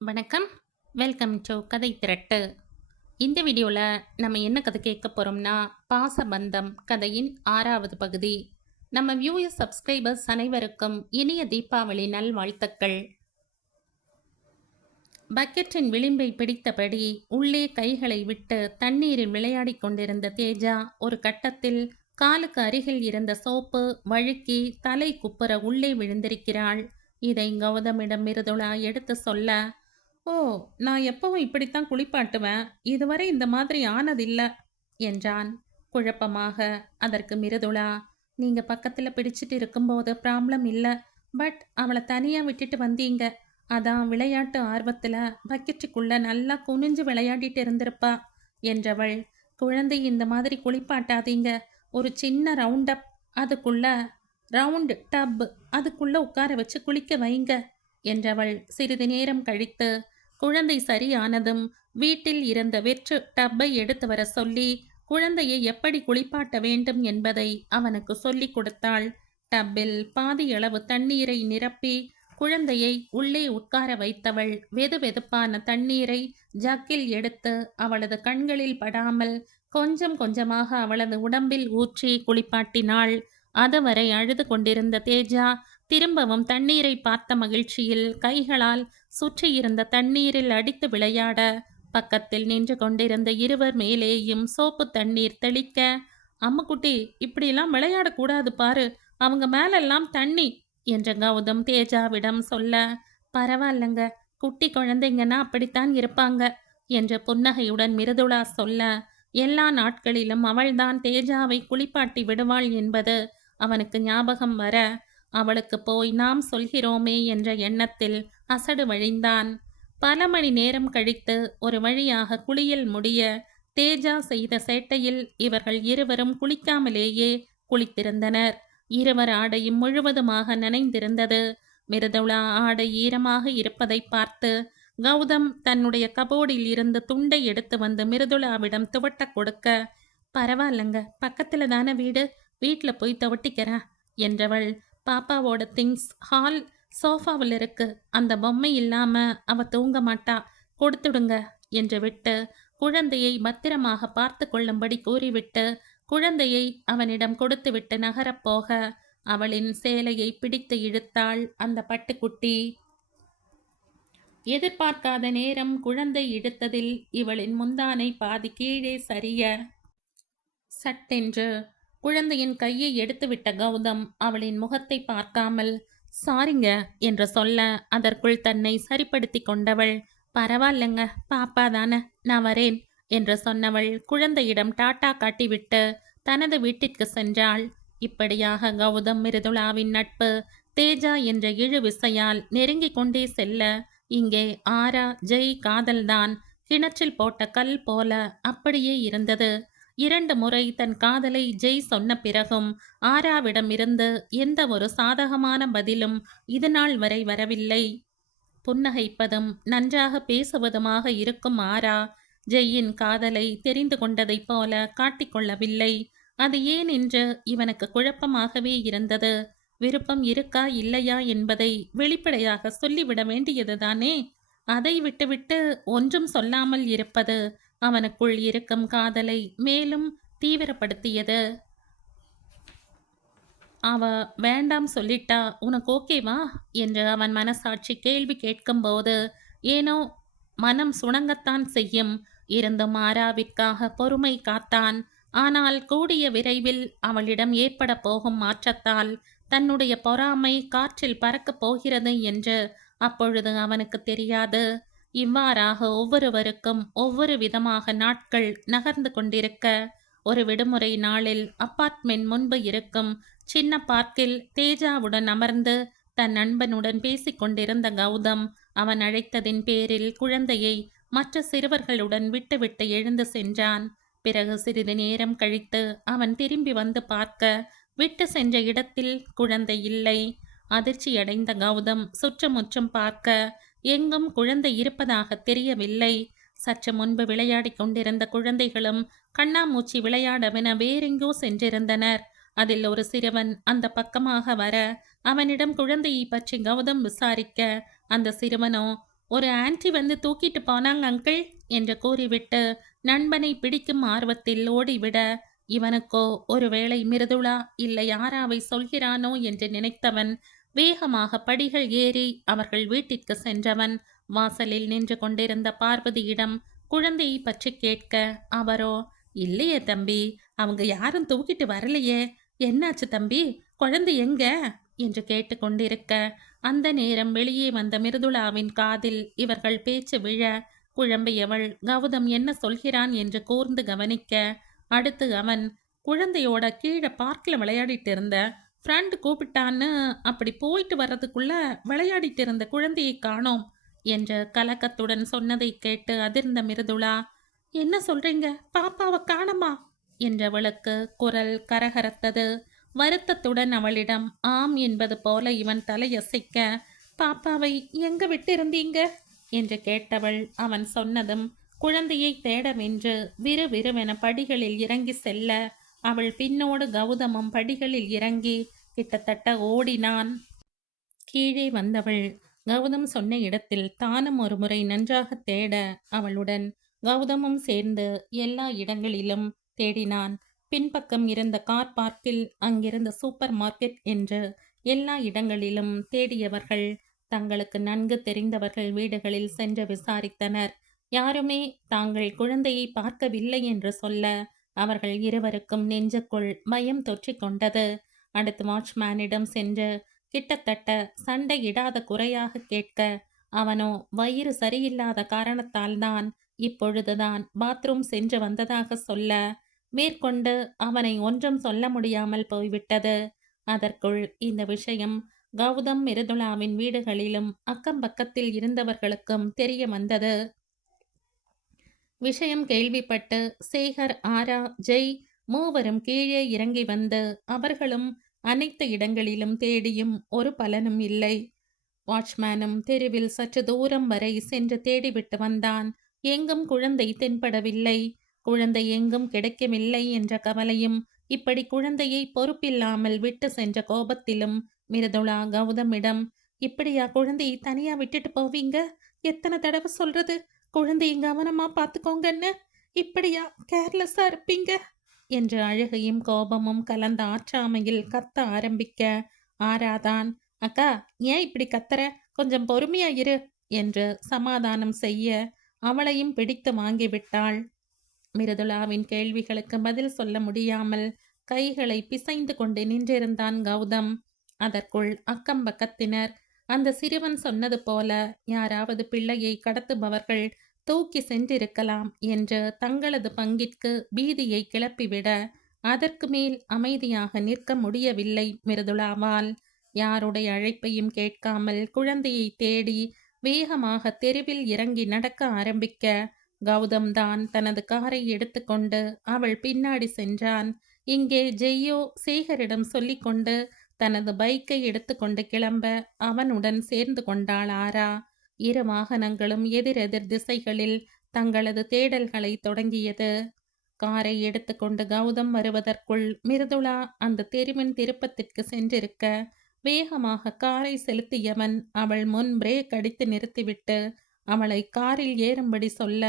வணக்கம். Welcome to கதை திரட்டு. இந்த வீடியோவில் நம்ம என்ன கதை கேட்க போகிறோம்னா, பாசபந்தம் கதையின் 6வது பகுதி. நம்ம வியூயர்ஸ் சப்ஸ்கிரைபர்ஸ் அனைவருக்கும் இனிய தீபாவளி நல்வாழ்த்துக்கள். பக்கெட்டின் விளிம்பை பிடித்தபடி உள்ளே கைகளை விட்டு தண்ணீரில் விளையாடிக் கொண்டிருந்த தேஜா ஒரு கட்டத்தில் காலுக்கு அருகில் இருந்த சோப்பு வழுக்கி தலை குப்புற உள்ளே விழுந்திருக்கிறாள். இதை கௌதமிடம் மிருதுளா எடுத்து சொல்ல, "ஓ, நான் எப்பவும் இப்படித்தான் குளிப்பாட்டுவேன். இதுவரை இந்த மாதிரி ஆனதில்ல" என்றான் குழப்பமாக. அதற்கு மிருதுளா, "நீங்க பக்கத்துல பிடிச்சிட்டு இருக்கும்போது ப்ராப்ளம் இல்ல. பட் அவளை தனியா விட்டுட்டு வந்தீங்க. அதான் விளையாட்டு ஆர்வத்துல பக்கெட்டுக்குள்ள நல்லா குனிஞ்சு விளையாடிட்டு இருந்திருப்பா" என்றவள். "குழந்தை இந்த மாதிரி குளிப்பாட்டாதீங்க. ஒரு சின்ன ரவுண்டப், அதுக்குள்ள ரவுண்ட் டப், அதுக்குள்ள உட்கார வச்சு குளிக்க வைங்க" என்றவள். சிறிது நேரம் கழித்து குழந்தை சரியானதும் வீட்டில் இருந்த வெற்று டப்பை எடுத்து வர சொல்லி குழந்தையை எப்படி குளிப்பாட்ட வேண்டும் என்பதை அவனுக்கு சொல்லிக் கொடுத்தாள். டப்பில் பாதியளவு தண்ணீரை நிரப்பி குழந்தையை உள்ளே உட்கார வைத்தவள் வெது வெதுப்பான தண்ணீரை ஜக்கில் எடுத்து அவளது கண்களில் படாமல் கொஞ்சம் கொஞ்சமாக அவளது உடம்பில் ஊற்றி குளிப்பாட்டினாள். அதுவரை அழுது கொண்டிருந்த தேஜா திரும்பவும் தண்ணீரை பார்த்த மகிழ்ச்சியில் கைகளால் சுற்றியிருந்த தண்ணீரில் அடித்து விளையாட, பக்கத்தில் நின்று கொண்டிருந்த இருவர் மேலேயும் சோப்பு தண்ணீர் தெளிக்க, "அம்முக்குட்டி, இப்படியெல்லாம் விளையாடக்கூடாது பாரு, அவங்க மேலெல்லாம் தண்ணி" என்ற கௌதம் தேஜாவிடம் சொல்ல, "பரவாயில்லங்க, குட்டி குழந்தைங்கன்னா அப்படித்தான் இருப்பாங்க" என்ற புன்னகையுடன் மிருதுளா சொல்ல, எல்லா நாட்களிலும் அவள்தான் தேஜாவை குளிப்பாட்டி விடுவாள் என்பது அவனுக்கு ஞாபகம் வர, அவளுக்கு போய் நாம் சொல்கிறோமே என்ற எண்ணத்தில் அசடு வழிந்தான். பல மணி நேரம் கழித்து ஒரு வழியாக குளியல் முடிய, தேஜா செய்த சேட்டையில் இவர்கள் இருவரும் குளிக்காமலேயே குளித்திருந்தனர். இருவர் ஆடையும் முழுவதுமாக நனைந்திருந்தது. மிருதுளா ஆடை ஈரமாக இருப்பதை பார்த்து கௌதம் தன்னுடைய கபோர்டில் இருந்து துண்டை எடுத்து வந்து மிருதுளாவிடம் துவட்ட கொடுக்க, "பரவாயில்லங்க, பக்கத்துல தானே வீடு, வீட்டில் போய் துவட்டிக்கிறேன்" என்றவள். "பாப்பாவோட திங்ஸ் ஹால் சோஃபாவில் இருக்கு, அந்த பொம்மை இல்லாம அவ தூங்க மாட்டா, கொடுத்துடுங்க" என்று விட்டு குழந்தையை பத்திரமாக பார்த்து கொள்ளும்படி கூறிவிட்டு குழந்தையை அவனிடம் கொடுத்துவிட்டு நகரப்போக, அவளின் சேலையை பிடித்து இழுத்தாள் அந்த பட்டுக்குட்டி. எதிர்பார்க்காத நேரம் குழந்தை இழுத்ததில் இவளின் முந்தானை பாதி கீழே சரிய, சட்டென்று குழந்தையின் கையை எடுத்துவிட்ட கௌதம் அவளின் முகத்தை பார்க்காமல், "சாரிங்க" என்று சொல்ல, அதற்குள் தன்னை சரிப்படுத்தி கொண்டவள், "பரவாயில்லங்க, பாப்பா தானே, நான் வரேன்" என்று சொன்னவள் குழந்தையிடம் டாட்டா காட்டிவிட்டு தனது வீட்டிற்கு சென்றாள். இப்படியாக கௌதம் மிருதுளாவின் நட்பு தேஜா என்ற இழு விசையால் நெருங்கிக் கொண்டே செல்ல, இங்கே ஆரா ஜெய் காதல்தான் கிணற்றில் போட்ட கல் போல அப்படியே இருந்தது. 2 முறை தன் காதலை ஜெய் சொன்ன பிறகும் ஆராவிடம் இருந்து எந்த ஒரு சாதகமான பதிலும் இதுநாள் வரை வரவில்லை. புன்னகைப்பதும் நன்றாக பேசுவதுமாக இருக்கும் ஆரா ஜெய்யின் காதலை தெரிந்து கொண்டதைப் போல காட்டிக்கொள்ளவில்லை. அது ஏன் என்று இவனுக்கு குழப்பமாகவே இருந்தது. விருப்பம் இருக்கா இல்லையா என்பதை வெளிப்படையாக சொல்லிவிட வேண்டியதுதானே. அதை விட்டுவிட்டு ஒன்றும் சொல்லாமல் இருப்பது அவனுக்குள் இருக்கும் காதலை மேலும் தீவிரப்படுத்தியது. "அவ வேண்டாம் சொல்லிட்டா உனக்கு ஓகேவா" என்று அவன் மனசாட்சி கேள்வி கேட்கும்போது ஏனோ மனம் சுணங்கத்தான் செய்யும். இருந்தும் ஆராவிற்காக பொறுமை காத்தான். ஆனால் கூடிய விரைவில் அவளிடம் ஏற்பட போகும் மாற்றத்தால் தன்னுடைய பொறாமை காற்றில் பறக்கப் போகிறது என்று அப்பொழுது அவனுக்கு தெரியாது. இவ்வாறாக ஒவ்வொருவருக்கும் ஒவ்வொரு விதமாக நாட்கள் நகர்ந்து கொண்டிருக்க, ஒரு விடுமுறை நாளில் அப்பார்ட்மெண்ட் முன்பு இருக்கும் சின்ன பார்க்கில் தேஜாவுடன் அமர்ந்து தன் நண்பனுடன் பேசிக் கொண்டிருந்த கௌதம், அவன் அழைத்ததின் பேரில் குழந்தையை மற்ற சிறுவர்களுடன் விட்டுவிட்டு எழுந்து சென்றான். பிறகு சிறிது நேரம் கழித்து அவன் திரும்பி வந்து பார்க்க, விட்டு சென்ற இடத்தில் குழந்தை இல்லை. அதிர்ச்சியடைந்த கௌதம் சுற்றுமுற்றும் பார்க்க, எங்கும் குழந்தை இருப்பதாக தெரியவில்லை. சற்று முன்பு விளையாடிக் கொண்டிருந்த குழந்தைகளும் கண்ணாமூச்சி விளையாடவென வேறெங்கோ சென்றிருந்தனர். அதில் ஒரு சிறுவன் அந்த பக்கமாக வர, அவனிடம் குழந்தையை பற்றி கௌதம் விசாரிக்க, அந்த சிறுவனோ, ஒரு ஆன்ட்டி வந்து தூக்கிட்டு போனாங்க அங்கிள் என்று கூறிவிட்டு நண்பனை பிடிக்கும் ஆர்வத்தில் ஓடிவிட, இவனுக்கோ ஒருவேளை மிருதுளா இல்லை ஆராவை சொல்கிறானோ என்று நினைத்தவன் வேகமாக படிகள் ஏறி அவர்கள் வீட்டிற்கு சென்றவன் வாசலில் நின்று கொண்டிருந்த பார்வதியிடம் குழந்தையை பற்றி கேட்க, அவரோ இல்லையே தம்பி, அவங்க யாரும் தூக்கிட்டு வரலையே, என்னாச்சு தம்பி, குழந்தை எங்க என்று கேட்டுக்கொண்டிருக்க, அந்த நேரம் வெளியே வந்த மிருதுளாவின் காதில் இவர்கள் பேச்சு விழ, குழம்பியவள் கௌதம் என்ன சொல்கிறான் என்று கூர்ந்து கவனிக்க, அடுத்து அவன் குழந்தையோட கீழே பார்க்கில் விளையாடிட்டு இருந்த ஃப்ரெண்ட் கூப்பிட்டான்னு அப்படி போயிட்டு வர்றதுக்குள்ள விளையாடிட்டு இருந்த குழந்தையை காணோம் என்று கலக்கத்துடன் சொன்னதை கேட்டு அதிர்ந்த மிருதுளா, என்ன சொல்றீங்க, பாப்பாவை காணமா என்றவளுக்கு குரல் கரகரத்தது. வருத்தத்துடன் அவளிடம் ஆம் என்பது போல இவன் தலையசைக்க, பாப்பாவை எங்க விட்டு இருந்தீங்க என்று கேட்டவள் அவன் சொன்னதும் குழந்தையை தேடவென்று விறுவிறுவென படிகளில் இறங்கி செல்ல, அவள் பின்னோடு கௌதமும் படிகளில் இறங்கி கிட்டத்தட்ட ஓடினான். கீழே வந்தவள் கௌதம் சொன்ன இடத்தில் தானும் ஒரு முறை நன்றாக தேட அவளுடன் கௌதமும் சேர்ந்து எல்லா இடங்களிலும் தேடினான். பின்பக்கம் இருந்த கார் பார்க்கில், அங்கிருந்த சூப்பர் மார்க்கெட் என்று எல்லா இடங்களிலும் தேடியவர்கள் தங்களுக்கு நன்கு தெரிந்தவர்கள் வீடுகளில் சென்று விசாரித்தனர். யாருமே தாங்கள் குழந்தையை பார்க்கவில்லை என்று சொல்ல அவர்கள் இருவருக்கும் நெஞ்சுக்குள் பயம் தொற்றிக் கொண்டது. அடுத்து வாட்ச்மேனிடம் சென்று கிட்டத்தட்ட சண்டையிடாத குறையாக கேட்க, அவனோ வயிறு சரியில்லாத காரணத்தால்தான் இப்பொழுதுதான் பாத்ரூம் சென்று வந்ததாக சொல்ல, மேற்கொண்டு அவனை ஒன்றும் சொல்ல முடியாமல் போய்விட்டது. அதற்குள் இந்த விஷயம் கௌதம் மிருதுளாவின் வீடுகளிலும் அக்கம் பக்கத்தில் இருந்தவர்களுக்கும் தெரிய வந்தது. விஷயம் கேள்விப்பட்டு சேகர், ஆரா, ஜெய் மூவரும் கீழே இறங்கி வந்து அவர்களும் அனைத்து இடங்களிலும் தேடியும் ஒரு பலனும் இல்லை. வாட்ச்மேனும் தெருவில் சற்று தூரம் வரை சென்று தேடிவிட்டு வந்தான். எங்கும் குழந்தை தென்படவில்லை. குழந்தை எங்கும் கிடைக்கவில்லை என்ற கவலையும், இப்படி குழந்தையை பொறுப்பில்லாமல் விட்டு சென்ற கோபத்திலும் மிருதுளா கௌதமிடம், இப்படியா குழந்தையை தனியா விட்டுட்டு போவீங்க, எத்தனை தடவை சொல்றது குழந்தையை கவனமா பார்த்துக்கோங்கன்னு, இப்படியா கேர்லெஸ்ஸா இருப்பீங்க என்று அழுகையும் கோபமும் கலந்த ஆற்றாமையில் கத்த ஆரம்பிக்க, ஆராதான் அக்கா ஏன் இப்படி கத்துற, கொஞ்சம் பொறுமையா இரு என்று சமாதானம் செய்ய அவளையும் பிடித்து வாங்கிவிட்டாள். மிருதுளாவின் கேள்விகளுக்கு பதில் சொல்ல முடியாமல் கைகளை பிசைந்து கொண்டு நின்றிருந்தான் கௌதம். அதற்குள் அக்கம் பக்கத்தினர் அந்த சிறுவன் சொன்னது போல யாராவது பிள்ளையை கடத்துபவர்கள் தூக்கி சென்றிருக்கலாம் என்று தங்களது பங்கிற்கு பீதியை கிளப்பிவிட, அதற்கு மேல் அமைதியாக நிற்க முடியவில்லை மிருதுளாவால். யாருடைய அழைப்பையும் கேட்காமல் குழந்தையை தேடி வேகமாக தெருவில் இறங்கி நடக்க ஆரம்பிக்க, கௌதம் தான் தனது காரை எடுத்துக்கொண்டு அவள் பின்னாடி சென்றான். இங்கே ஜெய்யோ சேகரிடம் சொல்லிக்கொண்டு தனது பைக்கை எடுத்துக்கொண்டு கிளம்ப அவனுடன் சேர்ந்து கொண்டாள் ஆரா. இரு வாகனங்களும் எதிரெதிர் திசைகளில் தங்களது தேடல்களை தொடங்கியது. காரை எடுத்துக்கொண்டு கௌதம் வருவதற்குள் மிருதுளா அந்த தெருவின் திருப்பத்திற்கு சென்றிருக்க, வேகமாக காரை செலுத்தியவன் அவள் முன் பிரேக் அடித்து நிறுத்திவிட்டு அவளை காரில் ஏறும்படி சொல்ல,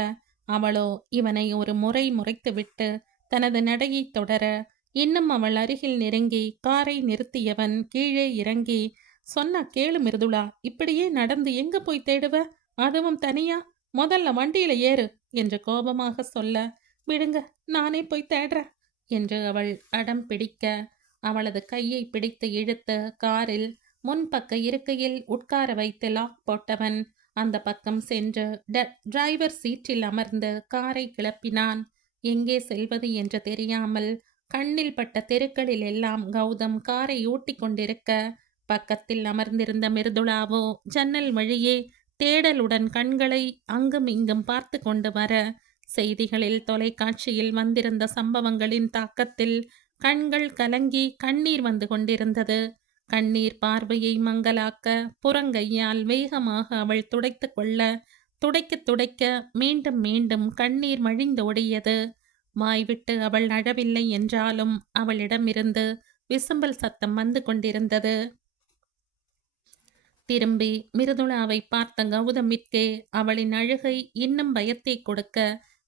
அவளோ இவனை ஒரு முறை முறைத்துவிட்டு தனது நடையை தொடர, இன்னும் அவள் அருகில் நெருங்கி காரை நிறுத்தியவன் கீழே இறங்கி, சொன்னா கேளு மிருதுளா, இப்படியே நடந்து எங்க போய் தேடுவ, அதுவும் தனியா, முதல்ல வண்டியில ஏறு என்று கோபமாக சொல்ல, விடுங்க நானே போய் தேடுறேன் என்று அவள் அடம் பிடிக்க, அவளது கையை பிடித்து இழுத்து காரில் முன்பக்க இருக்கையில் உட்கார வைத்து லாக் போட்டவன் அந்த பக்கம் சென்று டிரைவர் சீட்டில் அமர்ந்து காரை கிளப்பினான். எங்கே செல்வது என்று தெரியாமல் கண்ணில் பட்ட தெருக்களில் எல்லாம் கௌதம் காரை ஊட்டி கொண்டிருக்க, பக்கத்தில் அமர்ந்திருந்த மிருதுளாவோ ஜன்னல் வழியே தேடலுடன் கண்களை அங்கும் இங்கும் பார்த்து கொண்டு வர, செய்திகளில் தொலைக்காட்சியில் வந்திருந்த சம்பவங்களின் தாக்கத்தில் கண்கள் கலங்கி கண்ணீர் வந்து கொண்டிருந்தது. கண்ணீர் பார்வையை மங்கலாக்க புறங்கையால் வேகமாக அவள் துடைத்து கொள்ள, துடைக்க துடைக்க மீண்டும் மீண்டும் கண்ணீர் வழிந்தோடியது. வாய்விட்டு அவள் அழவில்லை என்றாலும் அவளிடமிருந்து விசும்பல் சத்தம் வந்து கொண்டிருந்தது. திரும்பி மிருதுளாவை பார்த்த கௌதமிற்கே அவளின் அழுகை இன்னும் பயத்தை கொடுக்க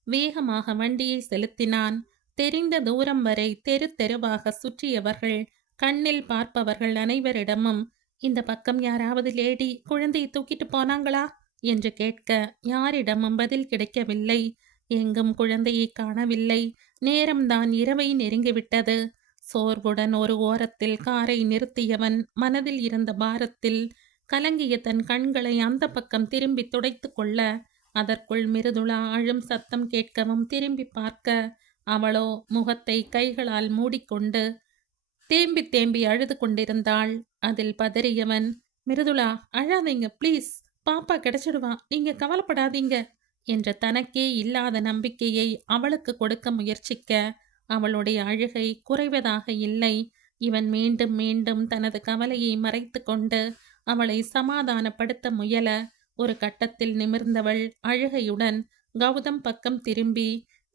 வேகமாக வண்டியை செலுத்தினான். தெரிந்த தூரம் வரை தெரு தெருவாக சுற்றியவர்கள், கண்ணில் பார்ப்பவர்கள் அனைவரிடமும், இந்த பக்கம் யாராவது லேடி குழந்தையை தூக்கிட்டு போனாங்களா என்று கேட்க யாரிடமும் பதில் கிடைக்கவில்லை. எங்கும் குழந்தையை காணவில்லை. நேரம்தான் இரவை நெருங்கிவிட்டது. சோர்வுடன் ஒரு ஓரத்தில் காரை நிறுத்தியவன் மனதில் இருந்த பாரத்தில் கலங்கிய தன் கண்களை அந்த பக்கம் திரும்பி துடைத்து கொள்ள, அதற்குள் மிருதுளா அழும் சத்தம் கேட்கவும் திரும்பி பார்க்க, அவளோ முகத்தை கைகளால் மூடிக்கொண்டு தேம்பி தேம்பி அழுது கொண்டிருந்தாள். அதில் பதறியவன், மிருதுளா அழாதீங்க ப்ளீஸ், பாப்பா கிடைச்சிடுவா, நீங்க கவலைப்படாதீங்க என்ற தனக்கே இல்லாத நம்பிக்கையை அவளுக்கு கொடுக்க முயற்சிக்க, அவளுடைய அழுகை குறைவதாக இல்லை. இவன் மீண்டும் மீண்டும் தனது கவலையை மறைத்து கொண்டு அவளை சமாதானப்படுத்த முயல, ஒரு கட்டத்தில் நிமிர்ந்தவள் அழுகையுடன் கௌதம் பக்கம் திரும்பி,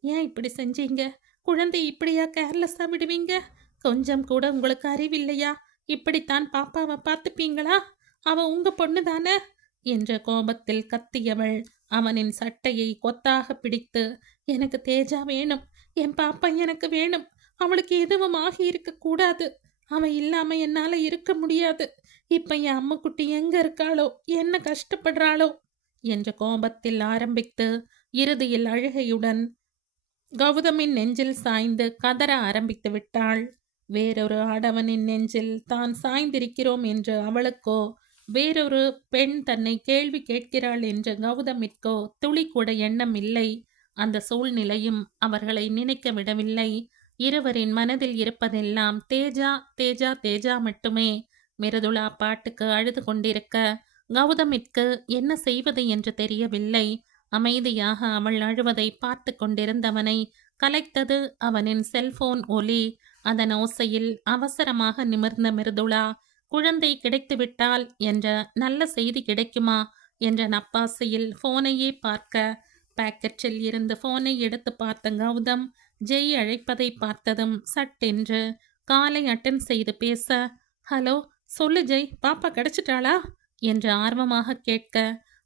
ஏன் இப்படி செஞ்சீங்க? குழந்தை இப்படியா கேர்லெஸ்ஸா விடுவீங்க? கொஞ்சம் கூட உங்களுக்கு அறிவில்லையா? இப்படித்தான் பாப்பாவை பார்த்துப்பீங்களா? அவ உங்க பொண்ணு தானே என்ற கோபத்தில் கத்தியவள் அவனின் சட்டையை கொத்தாக பிடித்து, எனக்கு தேஜா வேணும், என் பாப்பா எனக்கு வேணும், அவளுக்கு எதுவும் ஆகி இருக்க கூடாது, அவன் இல்லாம என்னால இருக்க முடியாது, இப்ப என் அம்முக்குட்டி எங்க இருக்காளோ, என்ன கஷ்டப்படுறாளோ என்ற கோபத்தில் ஆரம்பித்து இறுதியில் அழுகையுடன் கௌதமின் நெஞ்சில் சாய்ந்து கதற ஆரம்பித்து விட்டாள். வேறொரு ஆடவனின் நெஞ்சில் தான் சாய்ந்திருக்கிறோம் என்று அவளுக்கோ, வேறொரு பெண் தன்னை கேள்வி கேட்கிறாள் என்று கௌதமிற்கோ துளி கூட எண்ணம் இல்லை. அந்த சூழ்நிலையும் அவர்களை நினைக்க விடவில்லை. இருவரின் மனதில் இருப்பதெல்லாம் தேஜா தேஜா தேஜா மட்டுமே. மிருதுளா பாட்டுக்கு அழுது கொண்டிருக்க கௌதமிற்கு என்ன செய்வது என்று தெரியவில்லை. அமைதியாக அவள் அழுவதை பார்த்து கொண்டிருந்தவனை கலைத்தது அவனின் செல்போன் ஒலி. அதன் ஓசையில் அவசரமாக நிமிர்ந்த மிருதுளா, குழந்தை கிடைத்துவிட்டால் என்ற நல்ல செய்தி கிடைக்குமா என்ற நப்பாசையில் போனையே பார்க்க, பாக்கெட்டில் இருந்து போனை எடுத்து பார்த்த கௌதம் ஜெய் அழைப்பதை பார்த்ததும் சட்டென்று காலை அட்டன் செய்து பேச, ஹலோ சொல்லு ஜெய், பாப்பா கிடைச்சிட்டாளா என்று ஆர்வமாக கேட்க,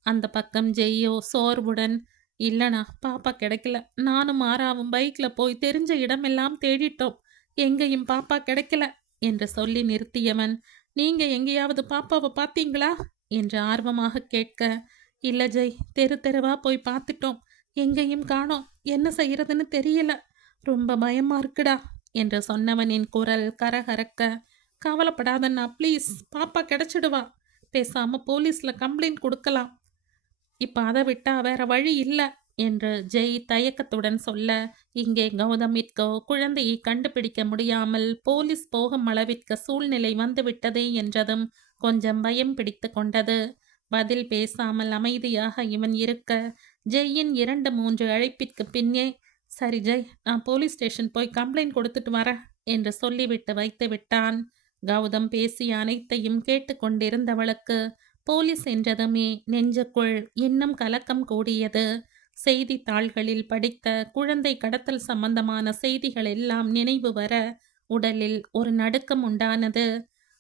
அந்த பக்கம் ஜெய்யோ சோர்வுடன், இல்லைண்ணா பாப்பா கிடைக்கல, நானும் ஆறாவும் பைக்கில் போய் தெரிஞ்ச இடமெல்லாம் தேடிட்டோம், எங்கேயும் பாப்பா கிடைக்கல என்று சொல்லி நிறுத்தியவன், நீங்க எங்கேயாவது பாப்பாவை பார்த்தீங்களா என்று ஆர்வமாக கேட்க, இல்லை ஜெய், தெரு தெருவா போய் பார்த்துட்டோம், எங்கேயும் காணோம், என்ன செய்யறதுன்னு தெரியல, ரொம்ப பயமா இருக்குடா என்று சொன்னவனின் குரல் கரகரக்க, கவலைப்படாதண்ணா ப்ளீஸ், பாப்பா கிடைச்சிடுவா, பேசாம போலீஸ்ல கம்ப்ளைண்ட் கொடுக்கலாம், இப்ப அதை விட்டா வேற வழி இல்லை என்று ஜெய் தயக்கத்துடன் சொல்ல, இங்கே கௌதமிற்கோ குழந்தையை கண்டுபிடிக்க முடியாமல் போலீஸ் போகும் அளவிற்கு சூழ்நிலை வந்துவிட்டதே என்றதும் கொஞ்சம் பயம் பிடித்து கொண்டது. பதில் பேசாமல் அமைதியாக இவன் இருக்க, ஜெய்யின் 2-3 அழைப்பிற்கு பின்னே, சரி ஜெய், நான் போலீஸ் ஸ்டேஷன் போய் கம்ப்ளைண்ட் கொடுத்துட்டு வரேன் என்று சொல்லிவிட்டு வைத்து விட்டான். கௌதம் பேசிய அனைத்தையும் கேட்டு கொண்டிருந்தவளுக்கு போலீஸ் என்றதுமே நெஞ்சுக்குள் இன்னும் கலக்கம் கூடியது. செய்தித்தாள்களில் படித்த குழந்தை கடத்தல் சம்பந்தமான செய்திகள் எல்லாம் நினைவு வர உடலில் ஒரு நடுக்கம் உண்டானது.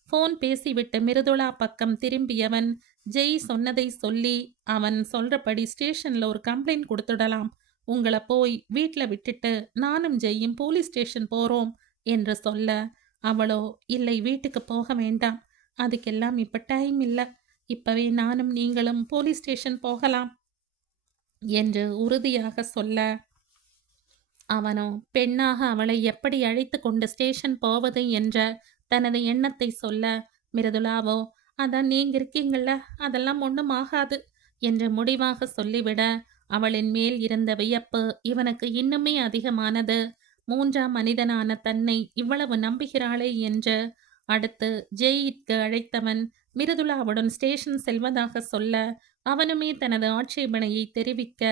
போன் பேசிவிட்டு மிருதுளா பக்கம் திரும்பியவன் ஜெய் சொன்னதை சொல்லி, அவன் சொல்றபடி ஸ்டேஷன்ல ஒரு கம்ப்ளைண்ட் கொடுத்துடலாம், உங்களை போய் வீட்டில் விட்டுட்டு நானும் ஜெய்யும் போலீஸ் ஸ்டேஷன் போறோம் என்று சொல்ல, அவளோ இல்லை வீட்டுக்கு போக வேண்டாம், அதுக்கெல்லாம் இப்ப டைம் இல்லை, இப்பவே நானும் நீங்களும் போலீஸ் ஸ்டேஷன் போகலாம் என்று உறுதியாக சொல்ல, அவனோ பெண்ணாக அவளை எப்படி அழைத்து கொண்டு ஸ்டேஷன் போவது என்ற தனது எண்ணத்தை சொல்ல, மிருதுளாவோ அதான் நீங்க இருக்கீங்கள, அதெல்லாம் ஒன்றும் ஆகாது என்று முடிவாக சொல்லிவிட, அவளின் மேல் இருந்த வியப்பு இவனுக்கு இன்னுமே அதிகமானது. 3ஆம் மனிதனான தன்னை இவ்வளவு நம்புகிறாளே என்று. அடுத்து ஜெயிற்கு அழைத்தவன் மிருதுளாவுடன் ஸ்டேஷன் செல்வதாக சொல்ல, அவனுமே தனது ஆட்சேபனையை தெரிவிக்க,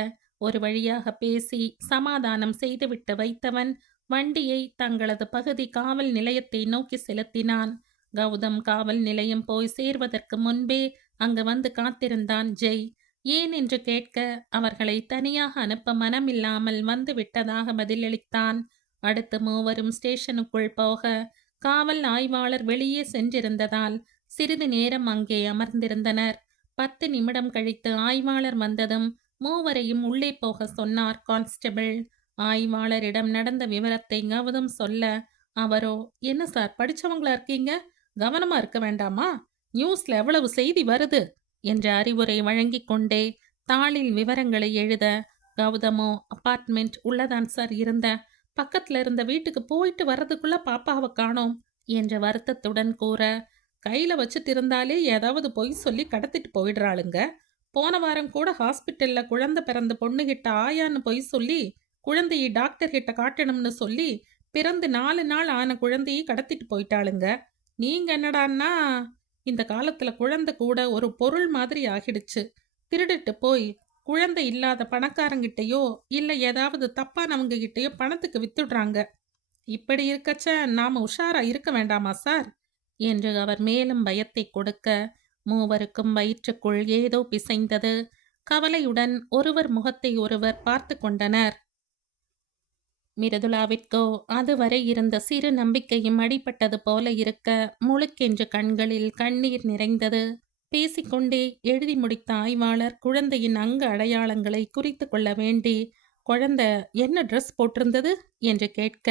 ஒரு வழியாக பேசி சமாதானம் செய்துவிட்டு வைத்தவன் வண்டியை தங்களது பகுதி காவல் நிலையத்தை நோக்கி செலுத்தினான். கௌதம் காவல் நிலையம் போய் சேர்வதற்கு முன்பே அங்கு வந்து காத்திருந்தான் ஜெய். ஏன் என்று கேட்க, அவர்களை தனியாக அனுப்ப மனமில்லாமல் வந்து விட்டதாக பதிலளித்தான். அடுத்து மூவரும் ஸ்டேஷனுக்குள் போக, காவல் ஆய்வாளர் வெளியே சென்றிருந்ததால் சிறிது நேரம் அங்கே அமர்ந்திருந்தனர். 10 நிமிடம் கழித்து ஆய்வாளர் வந்ததும் மூவரையும் உள்ளே போக சொன்னார் கான்ஸ்டபிள். ஆய்வாளரிடம் நடந்த விவரத்தை கௌதம் சொல்ல, அவரோ, "என்ன சார், படிச்சவங்களா இருக்கீங்க, கவனமா இருக்க வேண்டாமா? நியூஸ்ல எவ்வளவு செய்தி வருது" என்ற அறிவுரை வழங்கிக் கொண்டே தாளில் விவரங்களை எழுத, கௌதமோ, "அபார்ட்மெண்ட் உள்ளதான் சார் இருந்த, பக்கத்துல இருந்த வீட்டுக்கு போயிட்டு வர்றதுக்குள்ள பாப்பாவை காணோம்" என்ற வருத்தத்துடன் கூற, "கையில வச்சுட்டு இருந்தாலே ஏதாவது பொய் சொல்லி கடத்திட்டு போயிடுறாளுங்க. போன வாரம் கூட ஹாஸ்பிட்டல்ல குழந்தை பிறந்த பொண்ணுகிட்ட ஆயான்னு பொய் சொல்லி குழந்தையை டாக்டர் கிட்ட காட்டணும்னு சொல்லி பிறந்து 4 நாள் ஆன குழந்தையை கடத்திட்டு போயிட்டாளுங்க. நீங்க என்னடான்னா, இந்த காலத்துல குழந்தை கூட ஒரு பொருள் மாதிரி ஆகிடுச்சு. திருடிட்டு போய் குழந்தை இல்லாத பணக்காரங்கிட்டயோ இல்ல ஏதாவது தப்பானவங்க கிட்டயோ பணத்துக்கு வித்துடுறாங்க. இப்படி இருக்கச்ச நாம உஷாரா இருக்க வேண்டாமா சார்" என்று அவர் மேலும் பயத்தை கொடுக்க, மூவருக்கும் வயிற்றுக்குள் ஏதோ பிசைந்தது. கவலையுடன் ஒருவர் முகத்தை ஒருவர் பார்த்து கொண்டனர். மிருதுளாவிற்கோ அதுவரை இருந்த சிறு நம்பிக்கையும் அடிபட்டது போல இருக்க, முழுக்கென்று கண்களில் கண்ணீர் நிறைந்தது. பேசிக்கொண்டே எழுதி முடித்த ஆய்வாளர் குழந்தையின் அங்க அடையாளங்களை குறித்து கொள்ள வேண்டி, "குழந்தை என்ன ட்ரெஸ் போட்டிருந்தது" என்று கேட்க,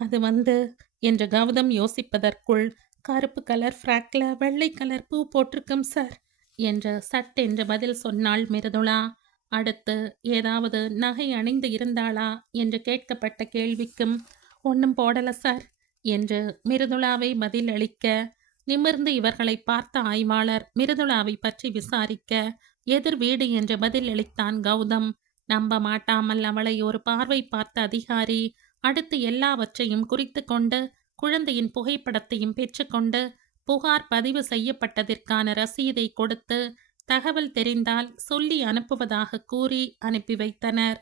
"அது வந்து" என்று கௌதம் யோசிப்பதற்குள், "கருப்பு கலர் ஃப்ராக்ல வெள்ளை கலர் பூ போட்டிருக்கும் சார்" என்று சட்டென்று பதில் சொன்னாள் மிருதுளா. அடுத்து, "ஏதாவது நகை அணிந்து இருந்தாளா" என்று கேட்கப்பட்ட கேள்விக்கும், "ஒன்றும் போடல சார்" என்று மிருதுளாவை பதில் அளிக்க, நிமிர்ந்து இவர்களை பார்த்த ஆய்வாளர் மிருதுளாவை பற்றி விசாரிக்க, "எதிர் வீடு" என்று பதில் அளித்தான் கௌதம். நம்ப மாட்டாமல் அவளை ஒரு பார்வை பார்த்த அதிகாரி அடுத்து எல்லாவற்றையும் குறித்து கொண்டு, குழந்தையின் புகைப்படத்தையும் பெற்றுக்கொண்டு, புகார் பதிவு செய்யப்பட்டதற்கான ரசீதை கொடுத்து, தகவல் தெரிந்தால் சொல்லி அனுப்புவதாக கூறி அனுப்பி வைத்தனர்.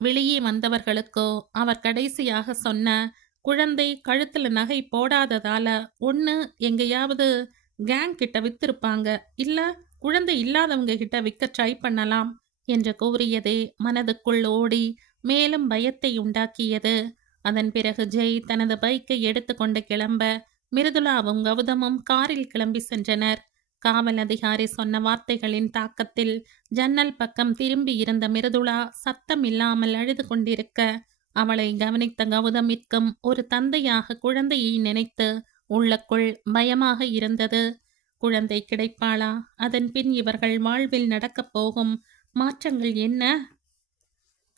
வெளியே வந்தவர்களுக்கோ அவர் கடைசியாக சொன்ன, "குழந்தை கழுத்துல நகை போடாததால ஒன்று எங்கேயாவது கேங் கிட்ட வித்திருப்பாங்க, இல்ல குழந்தை இல்லாதவங்க கிட்ட விற்க ட்ரை பண்ணலாம்" என்று கூறியதே மனதுக்குள் ஓடி மேலும் பயத்தை உண்டாக்கியது. அதன் பிறகு ஜெய் தனது பைக்கை எடுத்துக்கொண்டு கிளம்ப, மிருதுளாவும் கௌதமும் காரில் கிளம்பி சென்றனர். காவல் அதிகாரி சொன்ன வார்த்தைகளின் தாக்கத்தில் ஜன்னல் பக்கம் திரும்பி இருந்த மிருதுளா சத்தம் இல்லாமல் அழுது கொண்டிருக்க, அவளை கவனித்த கௌதமிற்கும் ஒரு தந்தையாக குழந்தையை நினைத்து உள்ளக்குள் பயமாக இருந்தது. குழந்தை கிடைப்பாளா? அதன் பின் இவர்கள் வாழ்வில் நடக்கப் போகும் மாற்றங்கள் என்ன?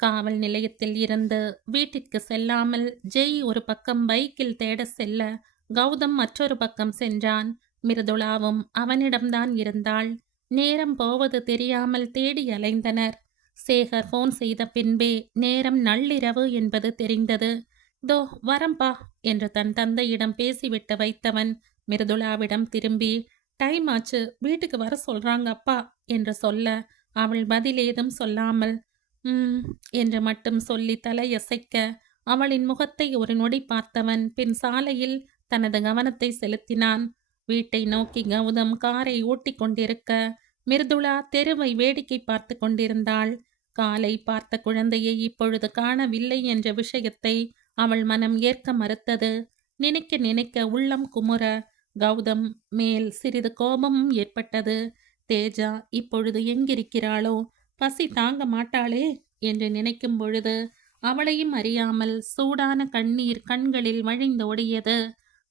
காவல் நிலையத்தில் இருந்து வீட்டிற்கு செல்லாமல் ஜெய் ஒரு பக்கம் பைக்கில் தேட செல்ல, கௌதம் மற்றொரு பக்கம் சென்றான். மிருதுளாவும் அவனிடம்தான் இருந்தாள். நேரம் போவது தெரியாமல் தேடி அலைந்தனர். சேகர் போன் செய்த பின்பே நேரம் நள்ளிரவு என்பது தெரிந்தது. "தோ வரம்பா" என்று தன் தந்தையிடம் பேசிவிட்டு வைத்தவன் மிருதுளாவிடம் திரும்பி, "டைம் ஆச்சு, வீட்டுக்கு வர சொல்றாங்க அப்பா" என்று சொல்ல, அவள் பதில் ஏதும் சொல்லாமல் என்று மட்டும் சொல்லி தலையசைக்க, அவளின் முகத்தை ஒரு நொடி பார்த்தவன் பின் சாலையில் தனது கவனத்தை செலுத்தினான். வீட்டை நோக்கி கௌதம் காரை ஓட்டிக் கொண்டிருக்க, மிருதுளா தெருவை வேடிக்கை பார்த்து கொண்டிருந்தாள். காலை பார்த்த குழந்தையை இப்பொழுது காணவில்லை என்ற விஷயத்தை அவள் மனம் ஏற்க மறுத்தது. நினைக்க நினைக்க உள்ளம் குமுற கௌதம் மேல் சிறிது கோபமும் ஏற்பட்டது. தேஜா இப்பொழுது எங்கிருக்கிறாளோ, பசி தாங்க மாட்டாளே என்று நினைக்கும் பொழுது அவளையும் அறியாமல் சூடான கண்ணீர் கண்களில் வழிந்தோடியது.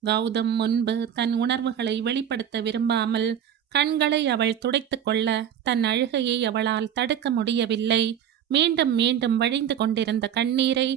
கௌதம் முன்பு தன் உணர்வுகளை வெளிப்படுத்த விரும்பாமல் கண்களை அவள் துடைத்து கொள்ள தன் அழுகையை அவளால் தடுக்க முடியவில்லை. மீண்டும் மீண்டும் வழிந்து கொண்டிருந்த கண்ணீரை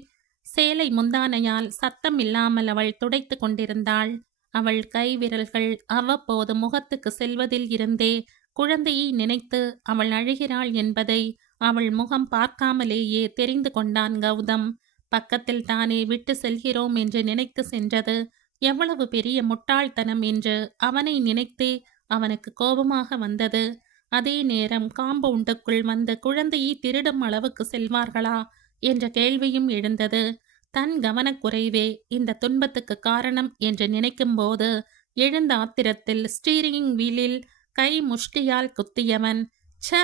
சேலை முந்தானையால் சத்தம் இல்லாமல் அவள் துடைத்து கொண்டிருந்தாள். அவள் கை விரல்கள் அவ்வப்போது முகத்துக்கு செல்வதில் இருந்தே குழந்தையை நினைத்து அவள் அழுகிறாள் என்பதை அவள் முகம் பார்க்காமலேயே தெரிந்து கொண்டான் கௌதம். பக்கத்தில் தானே விட்டு செல்கிறோம் என்று நினைத்து சென்றது எவ்வளவு பெரிய முட்டாள்தனம் என்று அவனை நினைத்தே அவனுக்கு கோபமாக வந்தது. அதே நேரம் காம்பவுண்டுக்குள் வந்து குழந்தையை திருடும் அளவுக்கு செல்வார்களா என்ற கேள்வியும் எழுந்தது. தன் கவனக்குறைவே இந்த துன்பத்துக்கு காரணம் என்று நினைக்கும்போது எழுந்த ஆத்திரத்தில் ஸ்டீரிங் வீலில் கை முஷ்டியால் குத்தியவன் "ச்ச"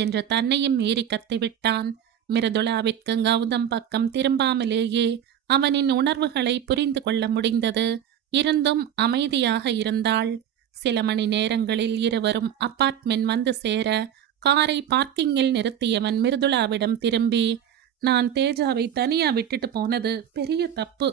என்று தன்னையும் மீறி கத்திவிட்டான். மிருதுளாவிற்கு கௌதம் பக்கம் திரும்பாமலேயே அவனின் உணர்வுகளை புரிந்து கொள்ள முடிந்தது. இருந்தும் அமைதியாக இருந்தாள். சில மணி நேரங்களில் இருவரும் அபார்ட்மெண்ட் வந்து சேர, காரை பார்க்கிங்கில் நிறுத்தியவன் மிருதுளாவிடம் திரும்பி, நான் தேஜாவை தனியா விட்டுட்டு போனது பெரிய தப்பு.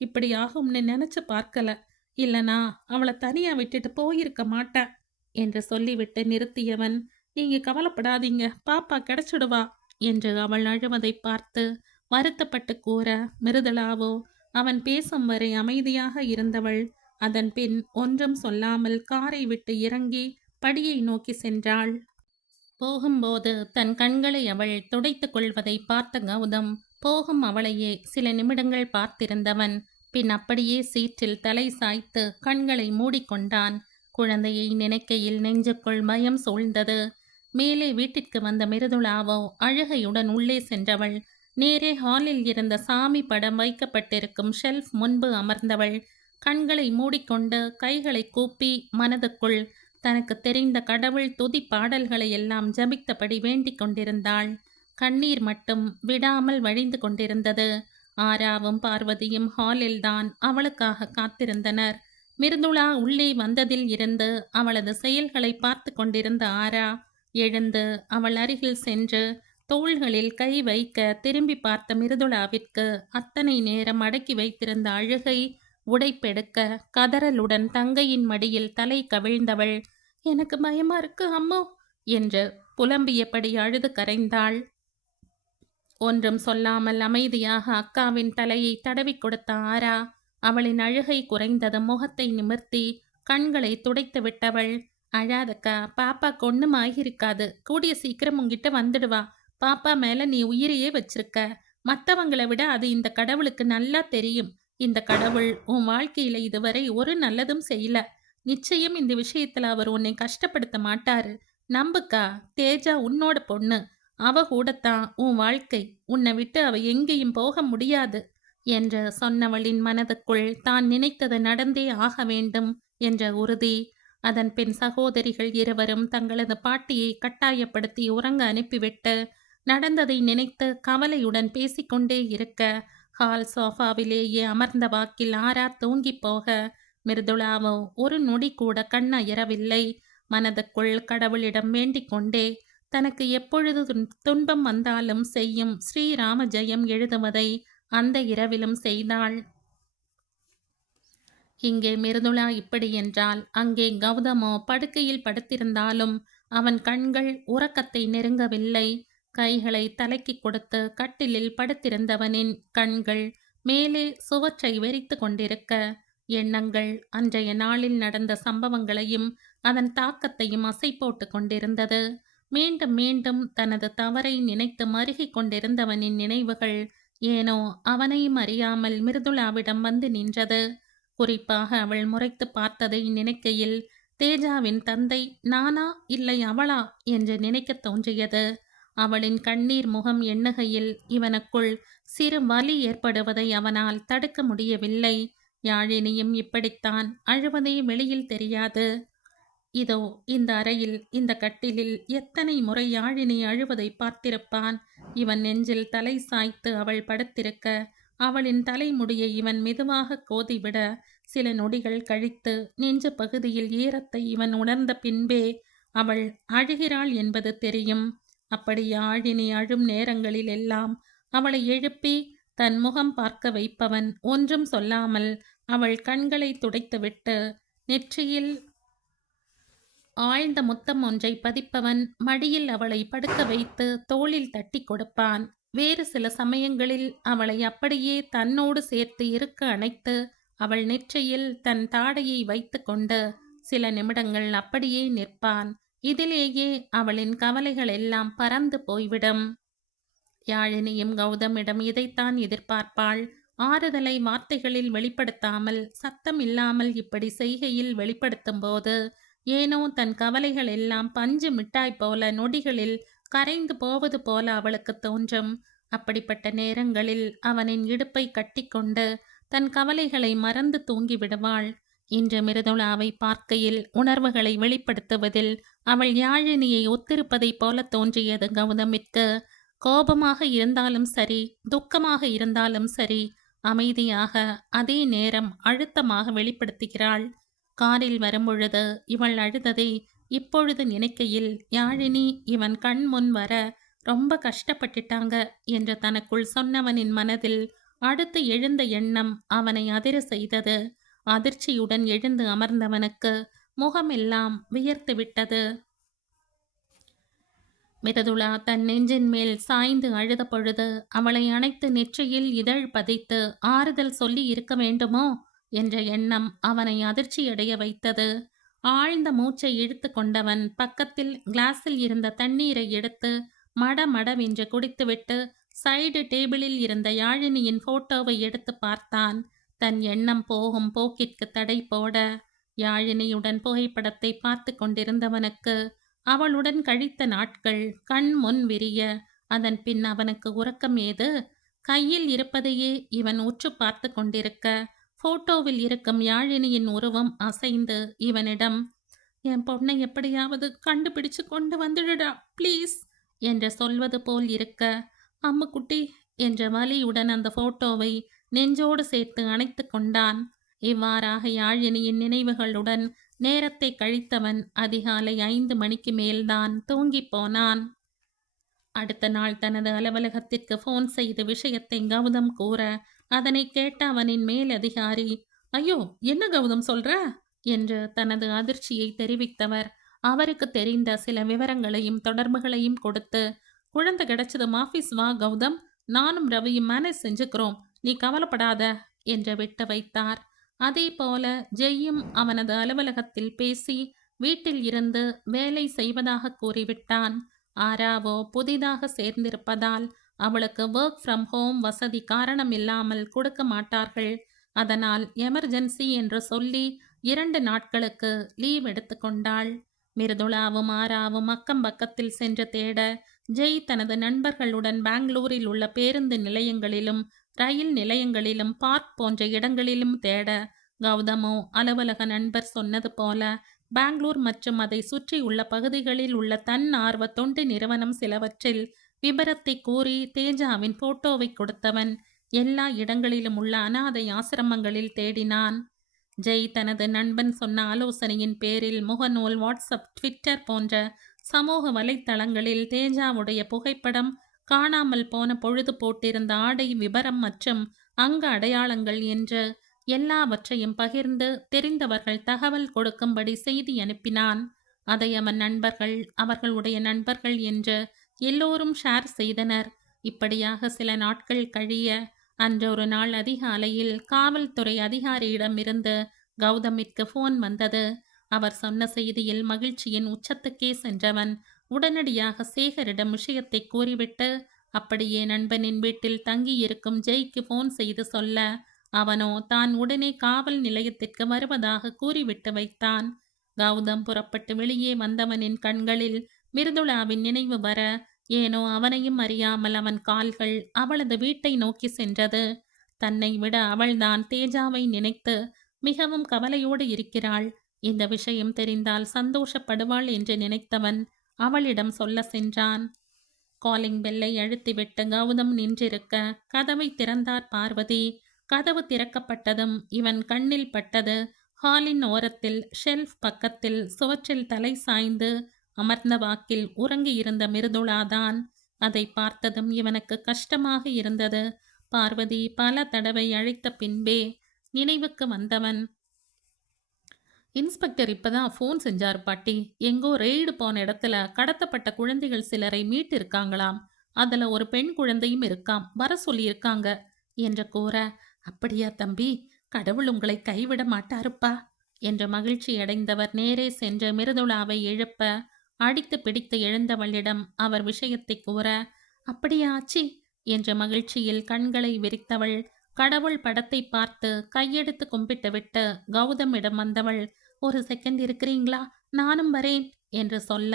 இப்படி ஆகும்னு நினைச்சு பார்க்கல. இல்லனா அவளை தனியா விட்டுட்டு போயிருக்க மாட்டேன் என்று சொல்லிவிட்டு நிறுத்தியவன், நீங்க கவலைப்படாதீங்க, பாப்பா கிடைச்சிடுவா என்று அவள் அழுவதை பார்த்து வருத்தப்பட்டு கூற, மிருதுளாவோ அவன் பேசும் வரை அமைதியாக இருந்தவள். அதன் பின் ஒன்றும் சொல்லாமல் காரை விட்டு இறங்கி படியை நோக்கி சென்றாள். போகும்போது தன் கண்களை அவள் துடைத்துக் கொள்வதை பார்த்த கௌதம், போகும் அவளையே சில நிமிடங்கள் பார்த்திருந்தவன் பின் அப்படியே சீற்றில் தலை சாய்த்து கண்களை மூடிக்கொண்டான். குழந்தையை நினைக்கையில் நெஞ்சுக்குள் பயம் சூழ்ந்தது. மேலே வீட்டிற்கு வந்த மிருதுளாவோ அழுகையுடன் உள்ளே சென்றவள். நேரே ஹாலில் இருந்த சாமி படம் வைக்கப்பட்டிருக்கும் ஷெல்ஃப் முன்பு அமர்ந்தவள். கண்களை மூடிக்கொண்டு கைகளை கூப்பி மனதுக்குள் தனக்கு தெரிந்த கடவுள் துதி பாடல்களை எல்லாம் ஜபித்தபடி வேண்டிக் கொண்டிருந்தாள். கண்ணீர் மட்டும் விடாமல் வழிந்து கொண்டிருந்தது. ஆராவும் பார்வதியும் ஹாலில்தான் அவளுக்காக காத்திருந்தனர். மிருதுளா உள்ளே வந்ததில் இருந்து அவளது செயல்களை பார்த்து கொண்டிருந்த ஆரா எழுந்து அவள் அருகில் சென்று தோள்களில் கை வைக்க திரும்பி பார்த்த மிருதுளாவிற்கு அத்தனை நேரம் அடக்கி வைத்திருந்த அழுகை உடைப்பெடுக்க கதறலுடன் தங்கையின் மடியில் தலை கவிழ்ந்தவள், எனக்கு பயமா இருக்கு அம்மோ என்று புலம்பியபடி அழுது கரைந்தாள். ஒன்றும் சொல்லாமல் அமைதியாக அக்காவின் தலையை தடவி கொடுத்த ஆரா அவளின் அழுகை குறைந்ததும் முகத்தை நிமிர்த்தி கண்களை துடைத்து விட்டவள், அழாதக்கா, பாப்பாக்கு ஒன்றும் ஆகியிருக்காது, கூடிய சீக்கிரம் உங்கிட்ட வந்துடுவா. பாப்பா மேல நீ உயிரையே வச்சிருக்க. மற்றவங்களை விட அது இந்த கடவுளுக்கு நல்லா தெரியும். இந்த கடவுள் உன் வாழ்க்கையில இதுவரை ஒரு நல்லதும் செய்யல. நிச்சயம் இந்த விஷயத்துல அவர் உன்னை கஷ்டப்படுத்த மாட்டாரு. நம்புக்கா, தேஜா உன்னோட பொண்ணு. அவ கூடத்தான் உன் வாழ்க்கை. உன்னை விட்டு அவ எங்கேயும் போக முடியாது என்று சொன்னவளின் மனதுக்குள் தான் நினைத்தது நடந்தே ஆக வேண்டும் என்ற உறுதி. அதன் பின் சகோதரிகள் இருவரும் தங்களது பாட்டியை கட்டாயப்படுத்தி உறங்க அனுப்பிவிட்டு நடந்ததை நினைத்து கவலையுடன் பேசிக்கொண்டே இருக்க, ஹால் சோஃபாவிலேயே அமர்ந்த வாக்கில் ஆரா தூங்கி போக, மிருதுளாவோ ஒரு நொடி கூட கண்ணயரவில்லை. மனதுக்குள் கடவுளிடம் வேண்டிக் கொண்டே தனக்கு எப்பொழுது துன்பம் வந்தாலும் செய்யும் ஸ்ரீராம ஜெயம் எழுதுவதை அந்த இரவிலும் செய்தாள். இங்கே மிருதுளா இப்படி என்றால், அங்கே கௌதமோ படுக்கையில் படுத்திருந்தாலும் அவன் கண்கள் உறக்கத்தை நெருங்கவில்லை. கைகளை தலைக்கு கொடுத்து கட்டிலில் படுத்திருந்தவனின் கண்கள் மேலே சுவற்றை வெறித்து கொண்டிருக்க, எண்ணங்கள் அன்றைய நாளில் நடந்த சம்பவங்களையும் அதன் தாக்கத்தையும் அசை போட்டு கொண்டிருந்தது. மீண்டும் மீண்டும் தனது தவறை நினைத்து மருகிக் கொண்டிருந்தவனின் நினைவுகள் ஏனோ அவனையும் அறியாமல் மிருதுளாவிடம் வந்து நின்றது. குறிப்பாக அவள் முறைத்து பார்த்ததை நினைக்கையில் தேஜாவின் தந்தை நானா இல்லை அவளா என்று நினைக்க தோன்றியது. அவளின் கண்ணீர் முகம் எண்ணுகையில் இவனுக்குள் சிறு வலி ஏற்படுவதை அவனால் தடுக்க முடியவில்லை. யாழினியும் இப்படித்தான், அழுவதே வெளியில் தெரியாது. இதோ இந்த அறையில் இந்த கட்டிலில் எத்தனை முறை யாழினி அழுவதை பார்த்திருப்பான். இவன் நெஞ்சில் தலை சாய்த்து அவள் படுத்திருக்க, அவளின் தலைமுடியை இவன் மெதுவாக கோதிவிட, சில நொடிகள் கழித்து நெஞ்சு பகுதியில் ஈரத்தை இவன் உணர்ந்த பின்பே அவள் அழுகிறாள் என்பது தெரியும். அப்படி யாழினி அழும் நேரங்களில் எல்லாம் அவளை எழுப்பி தன் முகம் பார்க்க வைப்பவன் ஒன்றும் சொல்லாமல் அவள் கண்களை துடைத்துவிட்டு நெற்றியில் ஆழ்ந்த முத்தம் ஒன்றை பதிப்பவன் மடியில் அவளை படுக்க வைத்து தோளில் தட்டி கொடுப்பான். வேறு சில சமயங்களில் அவளை அப்படியே தன்னோடு சேர்த்து இருக்க அணைத்து அவள் நெற்றியில் தன் தாடையை வைத்து கொண்டு சில நிமிடங்கள் அப்படியே நிற்பான். இதிலேயே அவளின் கவலைகள் எல்லாம் பறந்து போய்விடும். யாழினியும் கௌதமிடம் இதைத்தான் எதிர்பார்ப்பாள். ஆறுதலை வார்த்தைகளில் வெளிப்படுத்தாமல், சத்தம் இல்லாமல் இப்படி செய்கையில் வெளிப்படுத்தும் போது ஏனோ தன் கவலைகள் எல்லாம் பஞ்சு மிட்டாய் போல நொடிகளில் கரைந்து போவது போல அவளுக்கு தோன்றும். அப்படிப்பட்ட நேரங்களில் அவனின் இடுப்பை கட்டிக்கொண்டு தன் கவலைகளை மறந்து தூங்கி விடுவாள். இன்று மிருதுளாவை பார்க்கையில் உணர்வுகளை வெளிப்படுத்துவதில் அவள் யாழினியை ஒத்திருப்பதைப் போல தோன்றியது கௌதமிற்கு. கோபமாக இருந்தாலும் சரி, துக்கமாக இருந்தாலும் சரி, அமைதியாக, அதே நேரம் அழுத்தமாக வெளிப்படுத்துகிறாள். காரில் வரும்பொழுது இவள் அழுததை இப்பொழுது நினைக்கையில், யாழினி இவன் கண் முன் வர ரொம்ப கஷ்டப்பட்டுட்டாங்க என்று தனக்குள் சொன்னவனின் மனதில் அடுத்து எழுந்த எண்ணம் அவனை அதிர செய்தது. அதிர்ச்சியுடன் எழுந்து அமர்ந்தவனுக்கு முகமெல்லாம் வியர்த்து விட்டது. மிருதுளா தன் நெஞ்சின் மேல் சாய்ந்து அழுத பொழுது அவளை அணைத்து நெற்றியில் இதழ் பதித்து ஆறுதல் சொல்லி இருக்க வேண்டுமோ என்ற எண்ணம் அவனை அதிர்ச்சியடைய வைத்தது. ஆழ்ந்த மூச்சை இழுத்து கொண்டவன் பக்கத்தில் கிளாஸில் இருந்த தண்ணீரை எடுத்து மடமடவென்று குடித்துவிட்டு சைடு டேபிளில் இருந்த யாழினியின் போட்டோவை எடுத்து பார்த்தான். தன் எண்ணம் போகும் போக்கிற்கு தடை போட யாழினியுடன் புகைப்படத்தை பார்த்து கொண்டிருந்தவனுக்கு அவளுடன் கழித்த நாட்கள் கண் முன் விரிய, அதன் பின் அவனுக்கு உறக்கம் ஏது? கையில் இருப்பதையே இவன் உற்று பார்த்து கொண்டிருக்க, போட்டோவில் இருக்கும் யாழினியின் உருவம் அசைந்து இவனிடம், என் பொண்ணை எப்படியாவது கண்டுபிடிச்சு கொண்டு வந்துடுடா ப்ளீஸ் என்று சொல்வது போல் இருக்க, அம்முக்குட்டி என்ற வலியுடன் அந்த போட்டோவை நெஞ்சோடு சேர்த்து அணைத்து கொண்டான். இவ்வாறாக யாழினியின் நினைவுகளுடன் நேரத்தை கழித்தவன் அதிகாலை 5 மணிக்கு மேல்தான் தூங்கிப் போனான். அடுத்த நாள் தனது அலுவலகத்திற்கு போன் செய்து விஷயத்தை கௌதம் கூற, அதனை கேட்ட அவனின் மேலதிகாரி, ஐயோ என்ன கௌதம் சொல்ற என்று தனது அதிர்ச்சியை தெரிவித்தவர் அவருக்கு தெரிந்த சில விவரங்களையும் தொடர்புகளையும் கொடுத்து, குழந்தை கிடைச்சதும் ஆஃபீஸ் வா கௌதம், நானும் ரவியும் மேனேஜ் செஞ்சுக்கிறோம், நீ கவலைப்படாத என்று விட்டு வைத்தார். அதே போல ஜெய்யும் அவனது அலுவலகத்தில் பேசி வீட்டில் இருந்து வேலை செய்வதாக கூறிவிட்டான். ஆராவோ புதிதாக சேர்ந்திருப்பதால் அவளுக்கு ஒர்க் ஃப்ரம் ஹோம் வசதி காரணம் இல்லாமல் கொடுக்க மாட்டார்கள். அதனால் எமர்ஜென்சி என்று சொல்லி 2 நாட்களுக்கு லீவ் எடுத்துக்கொண்டாள். மிருதுளாவும் ஆராவும் அக்கம் பக்கத்தில் சென்று தேட, ஜெய் தனது நண்பர்களுடன் பெங்களூரில் உள்ள பேருந்து நிலையங்களிலும் ரயில் நிலையங்களிலும் பார்க் போன்ற இடங்களிலும் தேட, கௌதமோ அலுவலக நண்பர் சொன்னது போல பெங்களூர் மற்றும் அதை சுற்றி உள்ள பகுதிகளில் உள்ள தன் ஆர்வ தொண்டு நிறுவனம் சிலவற்றில் விபரத்தை கூறி தேஜாவின் போட்டோவை கொடுத்தவன் எல்லா இடங்களிலும் உள்ள அனாதை ஆசிரமங்களில் தேடினான். ஜெய் தனது நண்பன் சொன்ன ஆலோசனையின் பேரில் முகநூல், வாட்ஸ்அப், ட்விட்டர் போன்ற சமூக வலைத்தளங்களில் தேஜாவுடைய புகைப்படம், காணாமல் போன பொழுது போட்டிருந்த ஆடை விபரம் மற்றும் அங்க அடையாளங்கள் என்று எல்லாவற்றையும் பகிர்ந்து தெரிந்தவர்கள் தகவல் கொடுக்கும்படி செய்தி அனுப்பினான். அதை அவன் நண்பர்கள், அவர்களுடைய நண்பர்கள் என்று எல்லோரும் ஷேர் செய்தனர். இப்படியாக சில நாட்கள் கழிய, அன்றொரு நாள் அதிகாலையில் காவல்துறை அதிகாரியிடமிருந்து கௌதமிற்கு போன் வந்தது. அவர் சொன்ன செய்தியில் மகிழ்ச்சியின் உச்சத்துக்கே சென்றவன் உடனடியாக சேகரிடம் விஷயத்தை கூறிவிட்டு அப்படியே நண்பனின் வீட்டில் தங்கியிருக்கும் ஜெய்க்கு போன் செய்து சொல்ல, அவனோ தான் உடனே காவல் நிலையத்திற்கு வருவதாக கூறிவிட்டு வைத்தான். கௌதம் புறப்பட்டு வெளியே வந்தவனின் கண்களில் மிருதுளாவின் நினைவு வர, ஏனோ அவனையும் அறியாமல் அவன் கால்கள் அவளது வீட்டை நோக்கி சென்றது. தன்னை விட அவள்தான் தேஜாவை நினைத்து மிகவும் கவலையோடு இருக்கிறாள். இந்த விஷயம் தெரிந்தால் சந்தோஷப்படுவாள் என்று நினைத்தவன் அவளிடம் சொல்ல சென்றான். காலிங் பெல்லை அழுத்திவிட்டு கௌதம் நின்றிருக்க கதவை திறந்தார் பார்வதி. கதவு திறக்கப்பட்டதும் இவன் கண்ணில் பட்டது ஹாலின் ஓரத்தில் ஷெல்ஃப் பக்கத்தில் சுவற்றில் தலை சாய்ந்து அமர்ந்த வாக்கில் உறங்கியிருந்த மிருதுளாதான். அதை பார்த்ததும் இவனுக்கு கஷ்டமாக இருந்தது. பார்வதி பல தடவை அழைத்த பின்பே நினைவுக்கு வந்தவன், இன்ஸ்பெக்டர் இப்பதான் ஃபோன் செஞ்சார் பாட்டி, எங்கோ ரெய்டு போன இடத்துல கடத்தப்பட்ட குழந்தைகள் சிலரை மீட்டிருக்காங்களாம், அதுல ஒரு பெண் குழந்தையும் இருக்காம், வர சொல்லியிருக்காங்க என்று கூற, அப்படியா தம்பி, கடவுள் உங்களை கைவிட மாட்டாருப்பா என்ற மகிழ்ச்சி அடைந்தவர் நேரே சென்று மிருதுளாவை எழுப்ப, அடித்து பிடித்து எழுந்தவளிடம் அவர் விஷயத்தை கூற, அப்படியா ஆச்சி என்ற மகிழ்ச்சியில் கண்களை விரித்தவள் கடவுள் படத்தை பார்த்து கையெடுத்து கும்பிட்டுவிட்டு கௌதமிடம் வந்தவள், ஒரு செகண்ட் இருக்கிறீங்களா, நானும் வரேன் என்று சொல்ல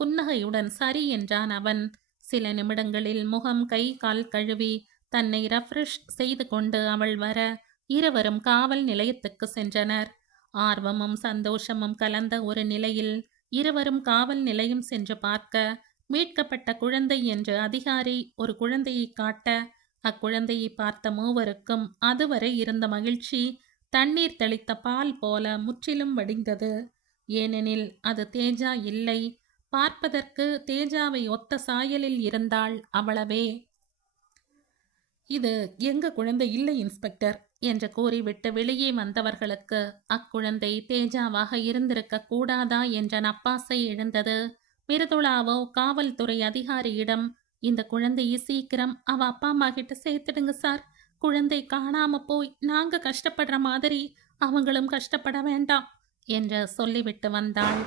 புன்னகையுடன் சரி என்றான் அவன். சில நிமிடங்களில் முகம் கை கால் கழுவி தன்னை ரெஃப்ரெஷ் செய்து கொண்டு அவள் வர இருவரும் காவல் நிலையத்துக்கு சென்றனர். ஆர்வமும் சந்தோஷமும் கலந்த ஒரு நிலையில் இருவரும் காவல் நிலையம் சென்று பார்க்க, மீட்கப்பட்ட குழந்தை என்று அதிகாரி ஒரு குழந்தையை காட்ட, அக்குழந்தையை பார்த்த மூவருக்கும் அதுவரை இருந்த மகிழ்ச்சி தண்ணீர் தெளித்த பால் போல முற்றிலும் வடிந்தது. ஏனெனில் அது தேஜா இல்லை. பார்ப்பதற்கு தேஜாவை ஒத்த சாயலில் இருந்தாள், அவ்வளவே. இது எங்க குழந்தை இல்லை இன்ஸ்பெக்டர் என்று கூறிவிட்டு வெளியே வந்தவர்களுக்கு அக்குழந்தை தேஜாவாக இருந்திருக்க கூடாதா என்ற நப்பாசை எழுந்தது. மிருதுளாவோ காவல்துறை அதிகாரியிடம், இந்த குழந்தையை சீக்கிரம் அவ அப்பா அம்மா கிட்ட சேர்த்துடுங்க சார். குழந்தை காணாம போய் நாங்க கஷ்டப்படுற மாதிரி அவங்களும் கஷ்டப்பட வேண்டாம் என்று சொல்லிவிட்டு வந்தாள்.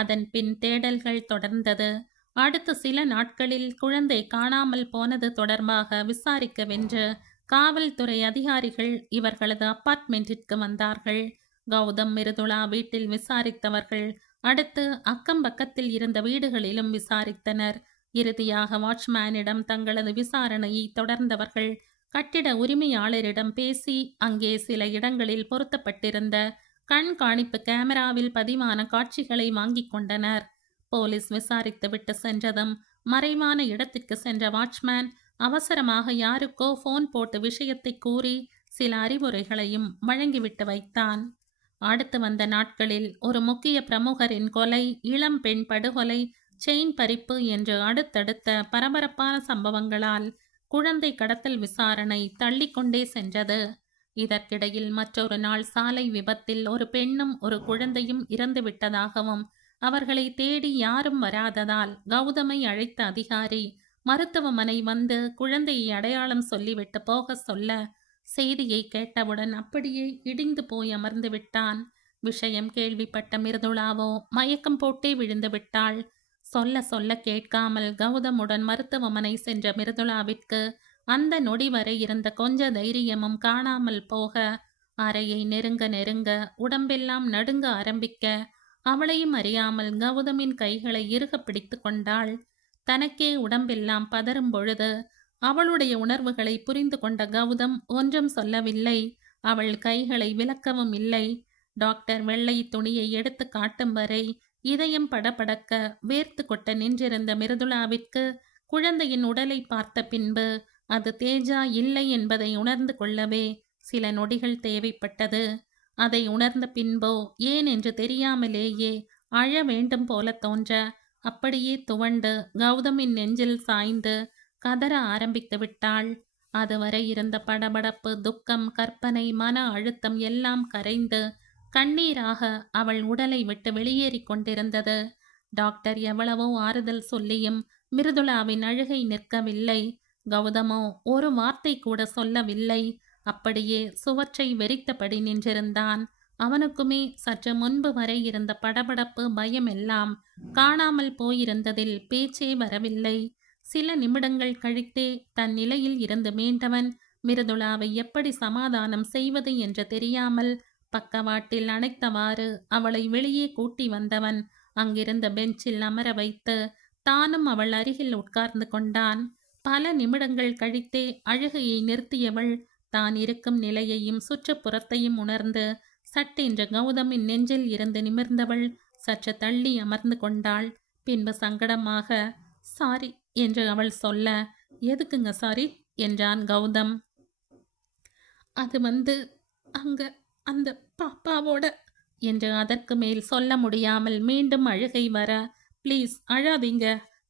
அதன் பின் தேடல்கள் தொடர்ந்தது. அடுத்த சில நாட்களில் குழந்தை காணாமல் போனது தொடர்பாக விசாரிக்கவென்று காவல்துறை அதிகாரிகள் இவர்களது அப்பார்ட்மெண்ட்டிற்கு வந்தார்கள். கௌதம், மிருதுளா வீட்டில் விசாரித்தவர்கள் அடுத்து அக்கம் பக்கத்தில் இருந்த வீடுகளிலும் விசாரித்தனர். இறுதியாக வாட்ச்மேனிடம் தங்களது விசாரணையை தொடர்ந்தவர்கள் கட்டிட உரிமையாளரிடம் பேசி அங்கே சில இடங்களில் பொருத்தப்பட்டிருந்த கண்காணிப்பு கேமராவில் பதிவான காட்சிகளை வாங்கிக் கொண்டனர். போலீஸ் விசாரித்துவிட்டு சென்றதும் மறைவான இடத்திற்கு சென்ற வாட்ச்மேன் அவசரமாக யாருக்கோ போன் போட்டு விஷயத்தை கூறி சில அறிவுரைகளையும் வழங்கிவிட்டு வைத்தான். அடுத்து வந்த நாட்களில் ஒரு முக்கிய பிரமுகரின் கொலை, இளம் பெண் படுகொலை, செயின் பறிப்பு என்று அடுத்தடுத்த பரபரப்பான சம்பவங்களால் குழந்தை கடத்தல் விசாரணை தள்ளிக்கொண்டே சென்றது. இதற்கிடையில் மற்றொரு நாள் சாலை விபத்தில் ஒரு பெண்ணும் ஒரு குழந்தையும் இறந்துவிட்டதாகவும் அவர்களை தேடி யாரும் வராததால் கௌதமை அழைத்த அதிகாரி மருத்துவமனை வந்து குழந்தையை அடையாளம் சொல்லிவிட்டு போக சொல்ல, செய்தியை கேட்டவுடன் அப்படியே இடிந்து போய் அமர்ந்து விட்டான். விஷயம் கேள்விப்பட்ட மிருதுளாவோ மயக்கம் போட்டே விழுந்து விட்டாள். சொல்ல சொல்ல கேட்காமல் கௌதமுடன் மருத்துவமனை சென்ற மிருதுளாவிற்கு அந்த நொடி வரை இருந்த கொஞ்ச தைரியமும் காணாமல் போக, அறையை நெருங்க நெருங்க உடம்பெல்லாம் நடுங்க ஆரம்பிக்க, அவளையும் அறியாமல் கௌதமின் கைகளை இறுக பிடித்து கொண்டாள். தனக்கே உடம்பெல்லாம் பதறும் பொழுது அவளுடைய உணர்வுகளை புரிந்து கொண்ட கௌதம் ஒன்றும் சொல்லவில்லை. அவள் கைகளை விலக்கவும் இல்லை. டாக்டர் வெள்ளை துணியை எடுத்து காட்டும் வரை இதயம் படபடக்க வேர்த்து கொட்ட நின்றிருந்த மிருதுளாவிற்கு குழந்தையின் உடலை பார்த்த பின்பு அது தேஜா இல்லை என்பதை உணர்ந்து கொள்ளவே சில நொடிகள் தேவைப்பட்டது. அதை உணர்ந்த பின்போ ஏன் என்று தெரியாமலேயே அழ வேண்டும் போல தோன்ற, அப்படியே துவண்டு கௌதமின் நெஞ்சில் சாய்ந்து கதற ஆரம்பித்து விட்டாள். அதுவரை இருந்த படபடப்பு, துக்கம், கற்பனை, மன அழுத்தம் எல்லாம் கரைந்து கண்ணீராக அவள் உடலை விட்டு வெளியேறி கொண்டிருந்தது. டாக்டர் எவ்வளவோ ஆறுதல் சொல்லியும் மிருதுளாவின் அழுகை நிற்கவில்லை. கௌதமோ ஒரு வார்த்தை கூட சொல்லவில்லை. அப்படியே சுவற்றை வெறித்தபடி நின்றிருந்தான். அவனுக்குமே சற்று முன்பு வரை இருந்த படபடப்பு, பயம் எல்லாம் காணாமல் போயிருந்ததில் பேச்சே வரவில்லை. சில நிமிடங்கள் கழித்தே தன் நிலையில் இருந்து மீண்டவன் மிருதுளாவை எப்படி சமாதானம் செய்வது என்று தெரியாமல் பக்கவாட்டில் அணைத்தவாறு அவளை வெளியே கூட்டி வந்தவன் அங்கிருந்த பெஞ்சில் அமர வைத்து தானும் அவள் அருகில் உட்கார்ந்து கொண்டான். பல நிமிடங்கள் கழித்தே அழுகையை நிறுத்தியவள் தான் இருக்கும் நிலையையும் சுற்றுப்புறத்தையும் உணர்ந்து சட்டென்று கௌதமின் நெஞ்சில் இருந்து நிமிர்ந்தவள் சற்று தள்ளி அமர்ந்து கொண்டாள். பின்பு சங்கடமாக, சாரி என்று அவள் சொல்ல, எதுக்குங்க சாரி என்றான் கௌதம். அது அங்க அந்த பாப்பாவோட என்று அதற்கு மேல் சொல்ல முடியாமல் மீண்டும் அழுகை வர, ப்ளீஸ் அழாதீங்க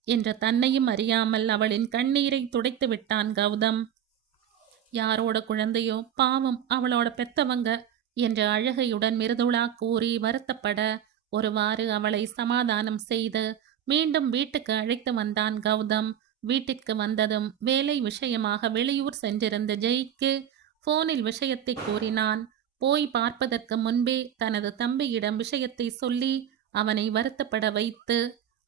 என்று தன்னையும் அறியாமல் அவளின் கண்ணீரை துடைத்து விட்டான் கௌதம். யாரோட குழந்தையோ, பாவம் அவளோட பெத்தவங்க என்று அழுகையுடன் மிருதுளா கூறி வருத்தப்பட ஒருவாறு அவளை சமாதானம் செய்து மீண்டும் வீட்டுக்கு அழைத்து வந்தான் கௌதம். வீட்டிற்கு வந்ததும் வேலை விஷயமாக வெளியூர் சென்றிருந்த ஜெய்க்கு போனில் விஷயத்தை கூறினான். போய் பார்ப்பதற்கு முன்பே தனது தம்பியிடம் விஷயத்தை சொல்லி அவனை வருத்தப்பட வைத்து,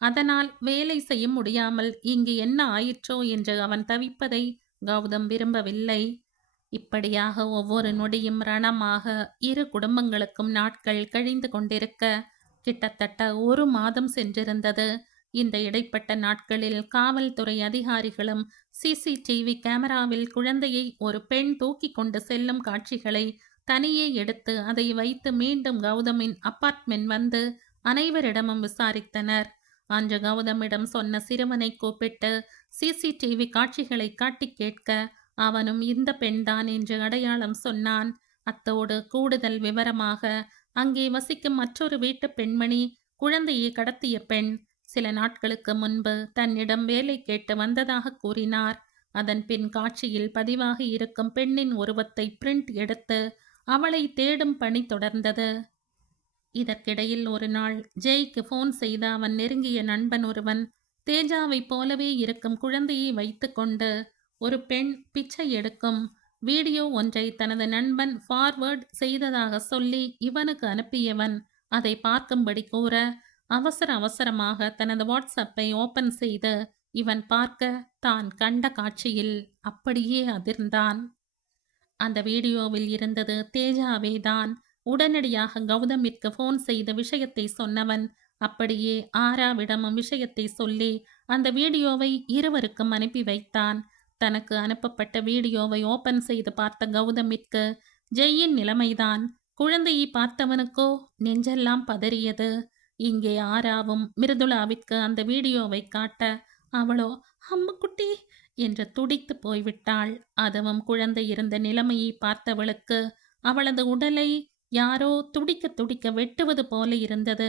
அதனால் வேலை செய்ய முடியாமல் இங்கு என்ன ஆயிற்றோ என்று அவன் தவிப்பதை கௌதம் விரும்பவில்லை. இப்படியாக ஒவ்வொரு நொடியும் ரணமாக இரு குடும்பங்களுக்கும் நாட்கள் கழிந்து கொண்டிருக்க கிட்டத்தட்ட 1 மாதம் சென்றிருந்தது. இந்த இடைப்பட்ட நாட்களில் காவல்துறை அதிகாரிகளும் சிசிடிவி கேமராவில் குழந்தையை ஒரு பெண் தூக்கி கொண்டு செல்லும் காட்சிகளை தனியே எடுத்து அதை வைத்து மீண்டும் கௌதமின் அப்பார்ட்மெண்ட் வந்து அனைவரிடமும் விசாரித்தனர். அன்று கௌதமிடம் சொன்ன சிறுவனை கூப்பிட்டு சிசிடிவி காட்சிகளை காட்டி கேட்க அவனும் இந்த பெண்தான் என்று அடையாளம் சொன்னான். அத்தோடு கூடுதல் விவரமாக அங்கே வசிக்கும் மற்றொரு வீட்டு பெண்மணி, குழந்தையை கடத்திய பெண், சில நாட்களுக்கு முன்பு தன்னிடம் வேலை கேட்டு வந்ததாக கூறினார். அதன் பின் காட்சியில் பதிவாகி இருக்கும் பெண்ணின் உருவத்தை பிரிண்ட் எடுத்து அவளை தேடும் பணி தொடர்ந்தது. இதற்கிடையில் ஒரு நாள் ஜெய்க்கு போன் செய்த அவன் நெருங்கிய நண்பன் ஒருவன், தேஜாவைப் போலவே இருக்கும் குழந்தையை வைத்துக்கொண்டு ஒரு பெண் பிச்சை எடுக்கும் வீடியோ ஒன்றை தனது நண்பன் ஃபார்வர்ட் செய்ததாக சொல்லி இவனுக்கு அனுப்பியவன் அதை பார்க்கும்படி கூற, அவசர அவசரமாக தனது வாட்ஸ்அப்பை ஓபன் செய்து இவன் பார்க்க, தான் கண்ட காட்சியில் அப்படியே அதிர்ந்தான். அந்த வீடியோவில் இருந்தது தேஜாவேதான். உடனடியாக கௌதமிற்கு போன் செய்த விஷயத்தை சொன்னவன் அப்படியே ஆராவிடமும் விஷயத்தை சொல்லி அந்த வீடியோவை இருவருக்கும் அனுப்பி வைத்தான். தனக்கு அனுப்பப்பட்ட வீடியோவை ஓபன் செய்து பார்த்த கௌதமிற்கு ஜெய்யின் நிலைமைதான். குழந்தையை பார்த்தவனுக்கோ நெஞ்செல்லாம் பதறியது. இங்கே ஆராவும் மிருதுளாவிற்கு அந்த வீடியோவை காட்ட, அவளோ அம்முக்குட்டி என்று துடித்து போய்விட்டாள். அதுவும் குழந்தை இருந்த நிலைமையை பார்த்தவளுக்கு அவளது உடலை யாரோ துடிக்க துடிக்க வெட்டுவது போல இருந்தது.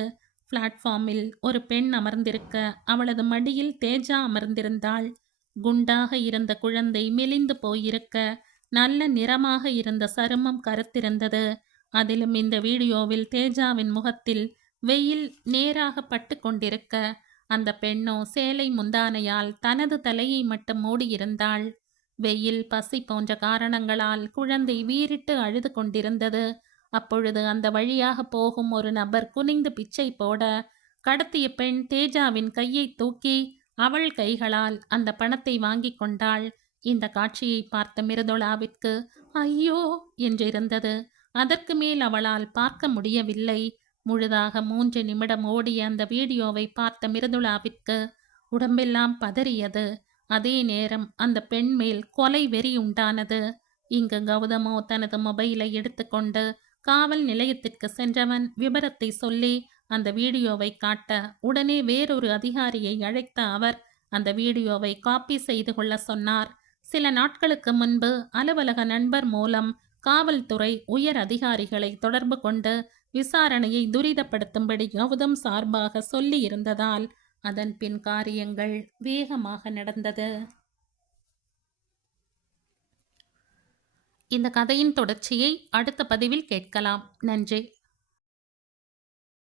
பிளாட்ஃபார்மில் ஒரு பெண் அமர்ந்திருக்க, அவளது மடியில் தேஜா அமர்ந்திருந்தாள். குண்டாக இருந்த குழந்தை மெலிந்து போயிருக்க, நல்ல நிறமாக இருந்த சருமம் கருத்திருந்தது. அதிலும் இந்த வீடியோவில் தேஜாவின் முகத்தில் வெயில் நேராக பட்டு கொண்டிருக்க, அந்த பெண்ணோ சேலை முந்தானையால் தனது தலையை மட்டும் மூடியிருந்தாள். வெயில், பசி போன்ற காரணங்களால் குழந்தை வீறிட்டு அழுது கொண்டிருந்தது. அப்பொழுது அந்த வழியாக போகும் ஒரு நபர் குனிந்து பிச்சை போட, கடத்திய பெண் தேஜாவின் கையை தூக்கி அவள் கைகளால் அந்த பணத்தை வாங்கி கொண்டாள். இந்த காட்சியை பார்த்த மிருதுளாவிற்கு ஐயோ என்றிருந்தது. அதற்கு மேல் அவளால் பார்க்க முடியவில்லை. முழுதாக 3 நிமிடம் ஓடிய அந்த வீடியோவை பார்த்த மிருதுளாவிற்கு உடம்பெல்லாம் பதறியது. அதே நேரம் அந்த பெண் மேல் கொலை வெறி உண்டானது. இங்கு கௌதமோ தனது மொபைலை எடுத்துக்கொண்டு காவல் நிலையத்திற்கு சென்றவன் விபரத்தை சொல்லி அந்த வீடியோவை காட்ட, உடனே வேறொரு அதிகாரியை அழைத்த அவர் அந்த வீடியோவை காப்பி செய்து கொள்ள சொன்னார். சில நாட்களுக்கு முன்பு அலுவலக நண்பர் மூலம் காவல்துறை உயர் அதிகாரிகளை தொடர்பு கொண்டு விசாரணையை துரிதப்படுத்தும்படி கௌதம் சார்பாக சொல்லி இருந்ததால் அதன் பின் காரியங்கள் வேகமாக நடந்தது. இந்த கதையின் தொடர்ச்சியை அடுத்த பதிவில் கேட்கலாம். நன்றி.